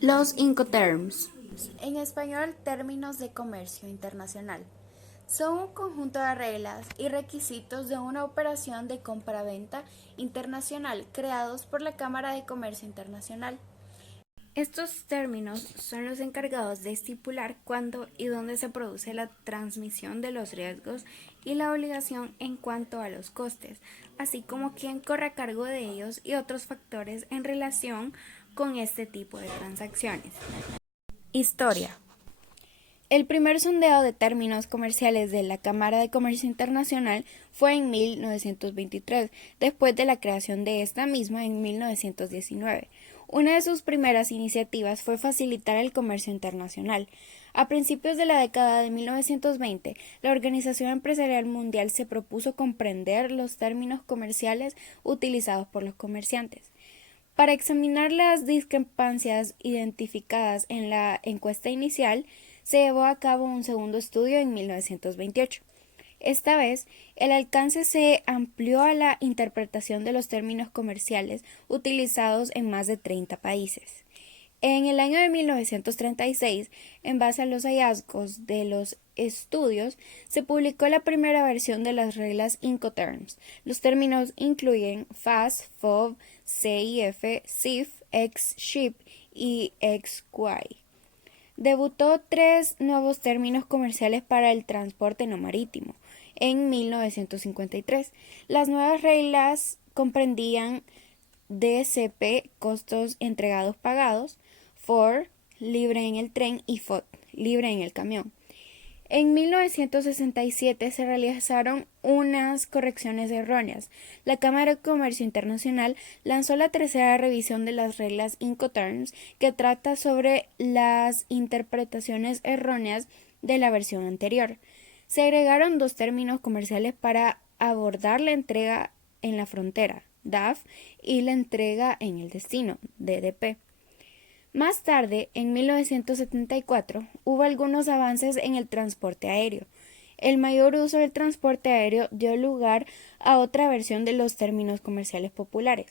Los Incoterms. En español, términos de comercio internacional. Son un conjunto de reglas y requisitos de una operación de compra-venta internacional creados por la Cámara de Comercio Internacional. Estos términos son los encargados de estipular cuándo y dónde se produce la transmisión de los riesgos y la obligación en cuanto a los costes, así como quién corre a cargo de ellos y otros factores en relación con este tipo de transacciones. Historia. El primer sondeo de términos comerciales de la Cámara de Comercio Internacional fue en 1923, después de la creación de esta misma en 1919. Una de sus primeras iniciativas fue facilitar el comercio internacional. A principios de la década de 1920, la Organización Empresarial Mundial se propuso comprender los términos comerciales utilizados por los comerciantes. Para examinar las discrepancias identificadas en la encuesta inicial, se llevó a cabo un segundo estudio en 1928. Esta vez, el alcance se amplió a la interpretación de los términos comerciales utilizados en más de 30 países. En el año de 1936, en base a los hallazgos de los estudios, se publicó la primera versión de las reglas Incoterms. Los términos incluyen FAS, FOB, CIF, CIF, ex-SHIP y ex-QI. Debutó tres nuevos términos comerciales para el transporte no marítimo en 1953. Las nuevas reglas comprendían DCP, costos entregados pagados, FOR, libre en el tren, y FOT, libre en el camión. En 1967 se realizaron unas correcciones erróneas. La Cámara de Comercio Internacional lanzó la tercera revisión de las reglas Incoterms, que trata sobre las interpretaciones erróneas de la versión anterior. Se agregaron dos términos comerciales para abordar la entrega en la frontera, DAF, y la entrega en el destino, DDP. Más tarde, en 1974, hubo algunos avances en el transporte aéreo. El mayor uso del transporte aéreo dio lugar a otra versión de los términos comerciales populares.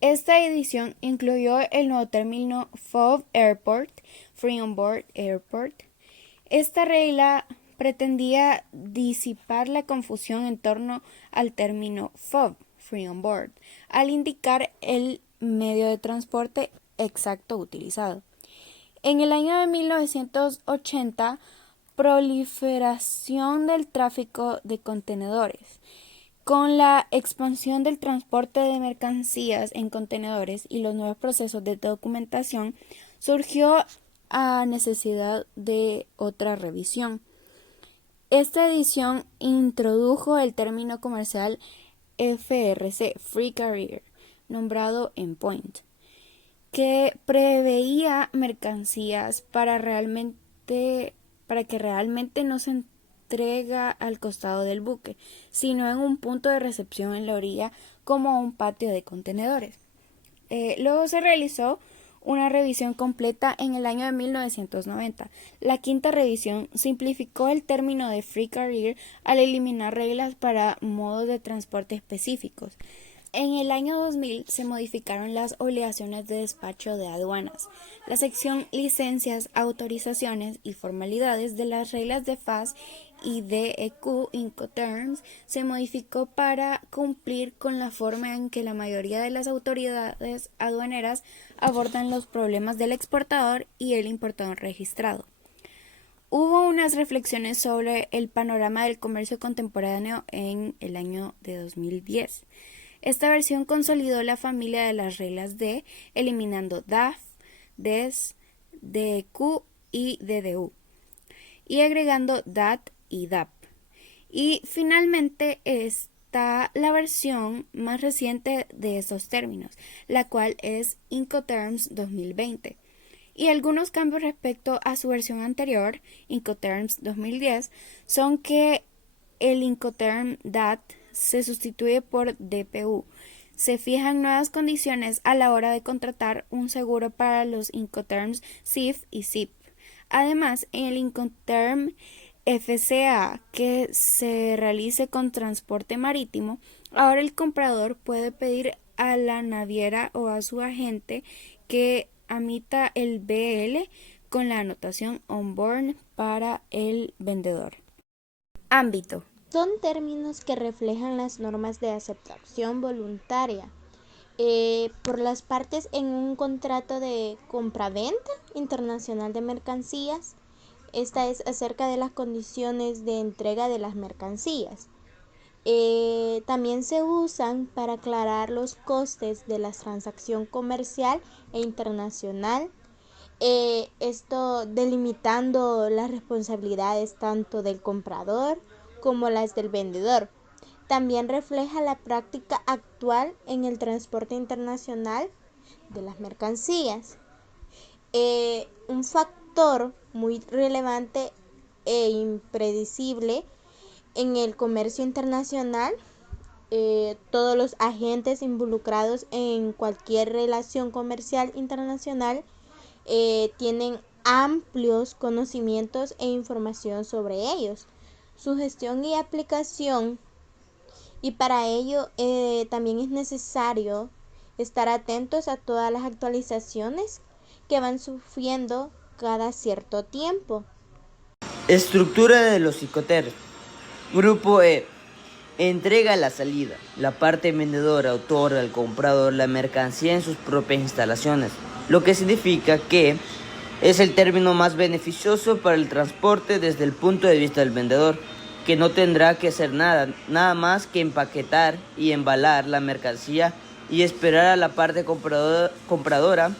Esta edición incluyó el nuevo término FOB Airport, Free On Board Airport. Esta regla pretendía disipar la confusión en torno al término FOB, Free On Board, al indicar el medio de transporte exacto utilizado. En el año de 1980, proliferación del tráfico de contenedores. Con la expansión del transporte de mercancías en contenedores y los nuevos procesos de documentación, surgió a necesidad de otra revisión. Esta edición introdujo el término comercial FRC, Free Carrier, nombrado Endpoint, que preveía mercancías para que realmente no se entrega al costado del buque, sino en un punto de recepción en la orilla como un patio de contenedores. Luego se realizó una revisión completa en el año de 1990. La quinta revisión simplificó el término de Free Carrier al eliminar reglas para modos de transporte específicos. En el año 2000 se modificaron las obligaciones de despacho de aduanas. La sección licencias, autorizaciones y formalidades de las reglas de FAS y DEQ Incoterms se modificó para cumplir con la forma en que la mayoría de las autoridades aduaneras abordan los problemas del exportador y el importador registrado. Hubo unas reflexiones sobre el panorama del comercio contemporáneo en el año de 2010. Esta versión consolidó la familia de las reglas D, eliminando DAF, DES, DEQ y DDU, y agregando DAT y DAP. Y finalmente está la versión más reciente de estos términos, la cual es Incoterms 2020. Y algunos cambios respecto a su versión anterior, Incoterms 2010, son que el Incoterm DAT se sustituye por DPU. Se fijan nuevas condiciones a la hora de contratar un seguro para los Incoterms CIF y CIP. Además, en el Incoterm FCA que se realice con transporte marítimo, ahora el comprador puede pedir a la naviera o a su agente que amita el BL con la anotación on-board para el vendedor. Ámbito. Son términos que reflejan las normas de aceptación voluntaria por las partes en un contrato de compraventa internacional de mercancías. Esta es acerca de las condiciones de entrega de las mercancías. También se usan para aclarar los costes de la transacción comercial e internacional. Esto delimitando las responsabilidades tanto del comprador como las del vendedor. También refleja la práctica actual en el transporte internacional de las mercancías. Un factor muy relevante e impredecible en el comercio internacional, todos los agentes involucrados en cualquier relación comercial internacional tienen amplios conocimientos e información sobre ellos, su gestión y aplicación, y para ello también es necesario estar atentos a todas las actualizaciones que van sufriendo cada cierto tiempo. Estructura de los Incoterms. Grupo E. Entrega la salida. La parte vendedora otorga al comprador la mercancía en sus propias instalaciones, lo que significa que es el término más beneficioso para el transporte desde el punto de vista del vendedor, que no tendrá que hacer nada más que empaquetar y embalar la mercancía y esperar a la parte compradora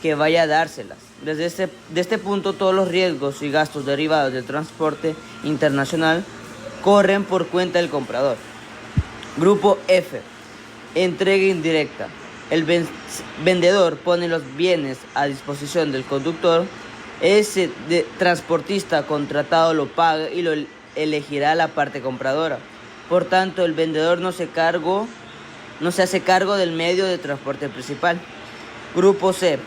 que vaya a dárselas. Desde este punto, todos los riesgos y gastos derivados del transporte internacional corren por cuenta del comprador. Grupo F. Entrega indirecta. El vendedor pone los bienes a disposición del conductor. Ese transportista contratado lo paga y lo elegirá la parte compradora. Por tanto, el vendedor no se hace cargo del medio de transporte principal. Grupo C.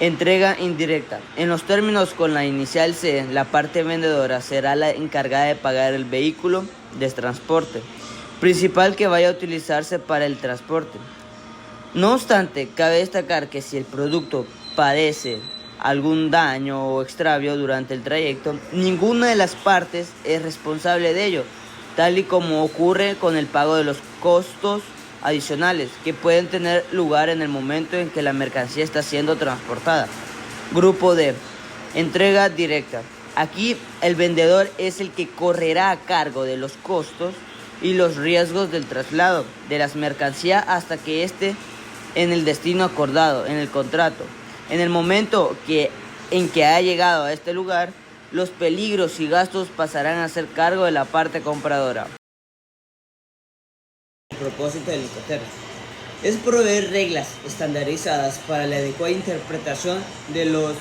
Entrega indirecta. En los términos con la inicial C, la parte vendedora será la encargada de pagar el vehículo de transporte principal que vaya a utilizarse para el transporte. No obstante, cabe destacar que si el producto padece algún daño o extravío durante el trayecto, ninguna de las partes es responsable de ello, tal y como ocurre con el pago de los costos adicionales que pueden tener lugar en el momento en que la mercancía está siendo transportada. Grupo D. Entrega directa. Aquí el vendedor es el que correrá a cargo de los costos y los riesgos del traslado de las mercancías hasta que esté en el destino acordado en el contrato. En el momento en que ha llegado a este lugar, los peligros y gastos pasarán a ser cargo de la parte compradora. El propósito del Incoterms es proveer reglas estandarizadas para la adecuada interpretación de los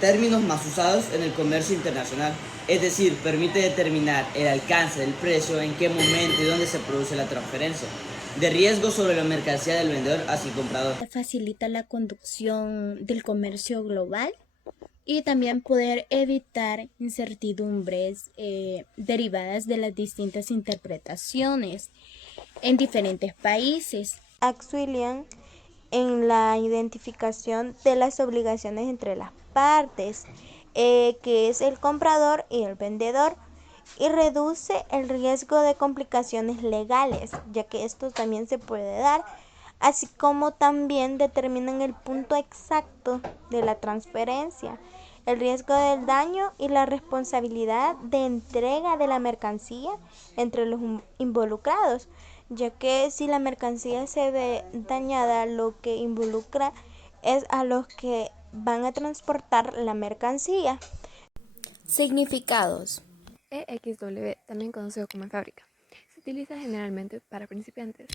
términos más usados en el comercio internacional. Es decir, permite determinar el alcance del precio, en qué momento y dónde se produce la transferencia de riesgo sobre la mercancía del vendedor hacia el comprador. Facilita la conducción del comercio global y también poder evitar incertidumbres derivadas de las distintas interpretaciones en diferentes países. Auxilian en la identificación de las obligaciones entre las partes, que es el comprador y el vendedor, y reduce el riesgo de complicaciones legales, ya que esto también se puede dar, así como también determinan el punto exacto de la transferencia, el riesgo del daño y la responsabilidad de entrega de la mercancía entre los involucrados, ya que si la mercancía se ve dañada, lo que involucra es a los que van a transportar la mercancía. Significados. EXW, también conocido como en fábrica, se utiliza generalmente para principiantes.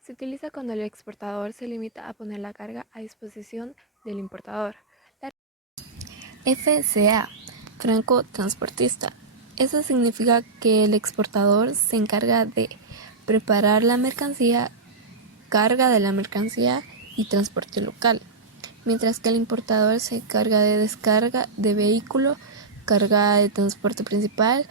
Se utiliza cuando el exportador se limita a poner la carga a disposición del importador. FCA, franco transportista. Eso significa que el exportador se encarga de preparar la mercancía, carga de la mercancía y transporte local, mientras que el importador se encarga de descarga de vehículo, carga de transporte principal,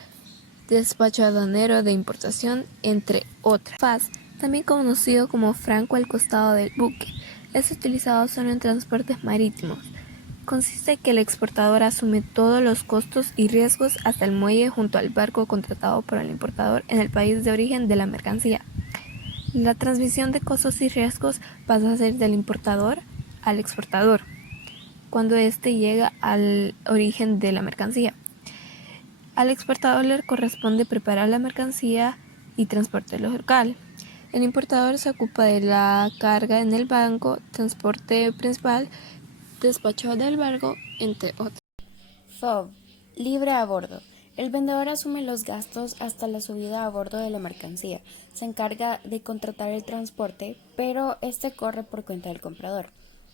despacho aduanero de importación, entre otras. FAS, también conocido como franco al costado del buque, Es utilizado solo en transportes marítimos. Consiste en que el exportador asume todos los costos y riesgos hasta el muelle junto al barco contratado por el importador en el país de origen de la mercancía. La transmisión de costos y riesgos pasa a ser del importador al exportador cuando éste llega al origen de la mercancía. Al exportador le corresponde preparar la mercancía y transporte local. El importador se ocupa de la carga en el barco, transporte principal, despacho del barco, entre otros. FOB, libre a bordo. El vendedor asume los gastos hasta la subida a bordo de la mercancía. Se encarga de contratar el transporte, pero este corre por cuenta del comprador.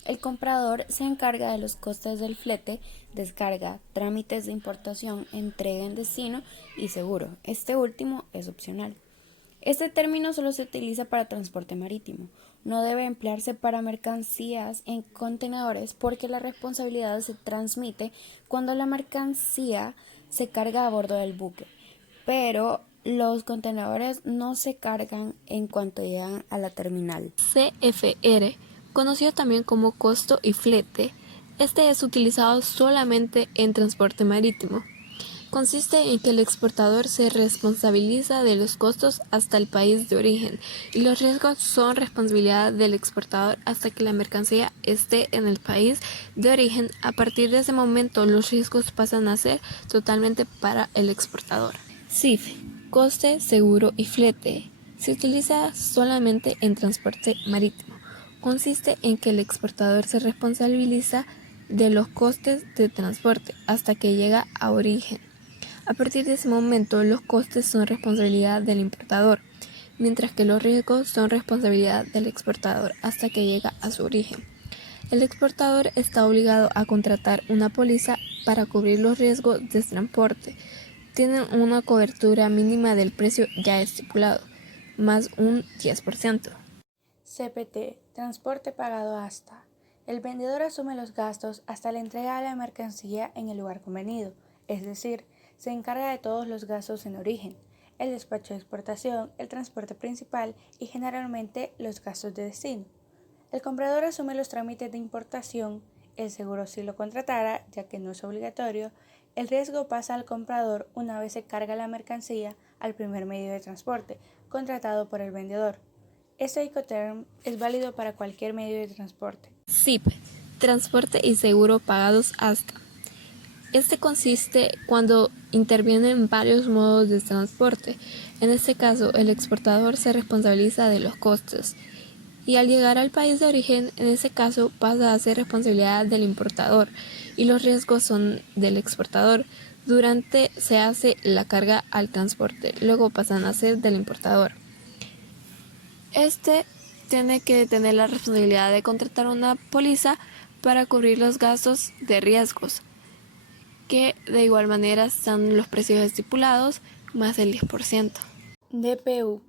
El comprador se encarga de los costes del flete, descarga, trámites de importación, entrega en destino y seguro. Este último es opcional. Este término solo se utiliza para transporte marítimo. No debe emplearse para mercancías en contenedores porque la responsabilidad se transmite cuando la mercancía se carga a bordo del buque, pero los contenedores no se cargan en cuanto llegan a la terminal. CFR, conocido también como costo y flete, este es utilizado solamente en transporte marítimo. Consiste en que el exportador se responsabiliza de los costos hasta el país de origen y los riesgos son responsabilidad del exportador hasta que la mercancía esté en el país de origen. A partir de ese momento los riesgos pasan a ser totalmente para el exportador. CIF, coste, seguro y flete, se utiliza solamente en transporte marítimo. Consiste en que el exportador se responsabiliza de los costes de transporte hasta que llega a origen. A partir de ese momento, los costes son responsabilidad del importador, mientras que los riesgos son responsabilidad del exportador hasta que llega a su origen. El exportador está obligado a contratar una póliza para cubrir los riesgos de transporte. Tienen una cobertura mínima del precio ya estipulado, más un 10%. CPT, transporte pagado hasta. El vendedor asume los gastos hasta la entrega de la mercancía en el lugar convenido, es decir, se encarga de todos los gastos en origen, el despacho de exportación, el transporte principal y generalmente los gastos de destino. El comprador asume los trámites de importación, el seguro si lo contratara, ya que no es obligatorio, el riesgo pasa al comprador una vez se carga la mercancía al primer medio de transporte, contratado por el vendedor. Este Incoterm es válido para cualquier medio de transporte. CIP, transporte y seguro pagados hasta. Este consiste cuando intervienen varios modos de transporte. En este caso, el exportador se responsabiliza de los costes y al llegar al país de origen, en ese caso, pasa a ser responsabilidad del importador y los riesgos son del exportador. Durante se hace la carga al transporte, luego pasan a ser del importador. Este tiene que tener la responsabilidad de contratar una póliza para cubrir los gastos de riesgos, que de igual manera están los precios estipulados más el 10%. DPU,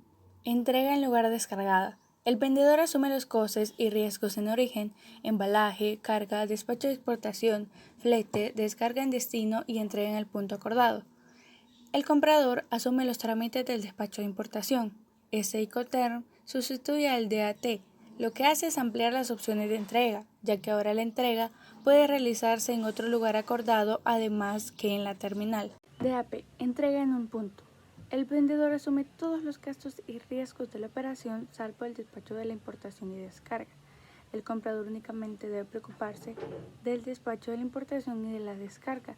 entrega en lugar descargada. El vendedor asume los costes y riesgos en origen, embalaje, carga, despacho de exportación, flete, descarga en destino y entrega en el punto acordado. El comprador asume los trámites del despacho de importación. Este Incoterm sustituye al DAT. Lo que hace es ampliar las opciones de entrega, ya que ahora la entrega puede realizarse en otro lugar acordado además que en la terminal. DAP, entrega en un punto. El vendedor asume todos los gastos y riesgos de la operación salvo el despacho de la importación y descarga. El comprador únicamente debe preocuparse del despacho de la importación y de la descarga.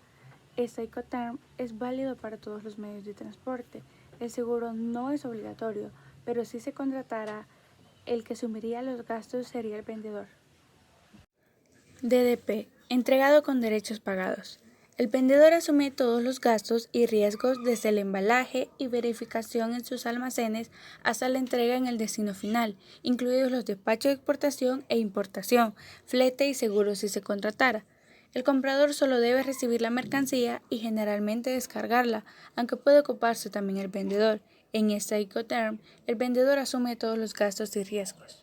Este Incoterm es válido para todos los medios de transporte. El seguro no es obligatorio, pero si se contratara, el que asumiría los gastos sería el vendedor. DDP, entregado con derechos pagados. El vendedor asume todos los gastos y riesgos desde el embalaje y verificación en sus almacenes hasta la entrega en el destino final, incluidos los despachos de exportación e importación, flete y seguro si se contratara. El comprador solo debe recibir la mercancía y generalmente descargarla, aunque puede ocuparse también el vendedor. En este Incoterm, el vendedor asume todos los gastos y riesgos.